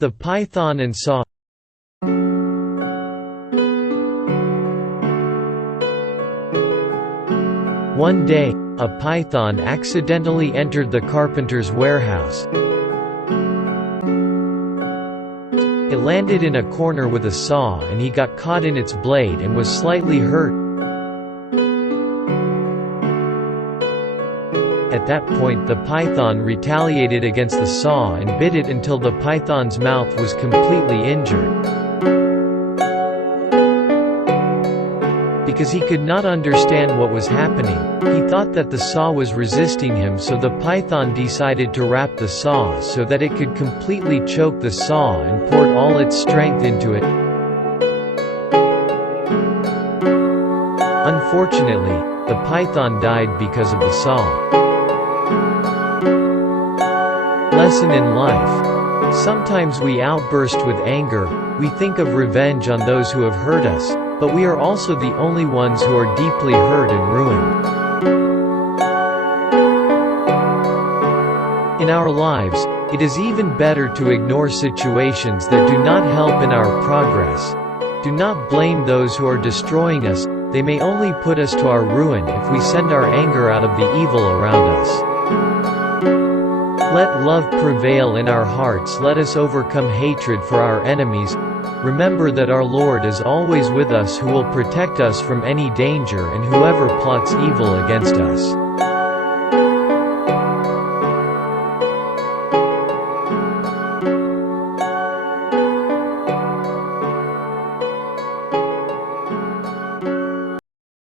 The python and saw. One day, a python accidentally entered the carpenter's warehouse. It landed in a corner with a saw and he got caught in its blade and was slightly hurt. At that point the python retaliated against the saw and bit it until the python's mouth was completely injured. Because he could not understand what was happening, he thought that the saw was resisting him, so the python decided to wrap the saw so that it could completely choke the saw and poured all its strength into it. Unfortunately, the python died because of the saw. Lesson in life. Sometimes we outburst with anger, we think of revenge on those who have hurt us, but we are also the only ones who are deeply hurt and ruined. In our lives, it is even better to ignore situations that do not help in our progress. Do not blame those who are destroying us, they may only put us to our ruin if we send our anger out of the evil around us. Let love prevail in our hearts. Let us overcome hatred for our enemies. Remember that our Lord is always with us, who will protect us from any danger and whoever plots evil against us.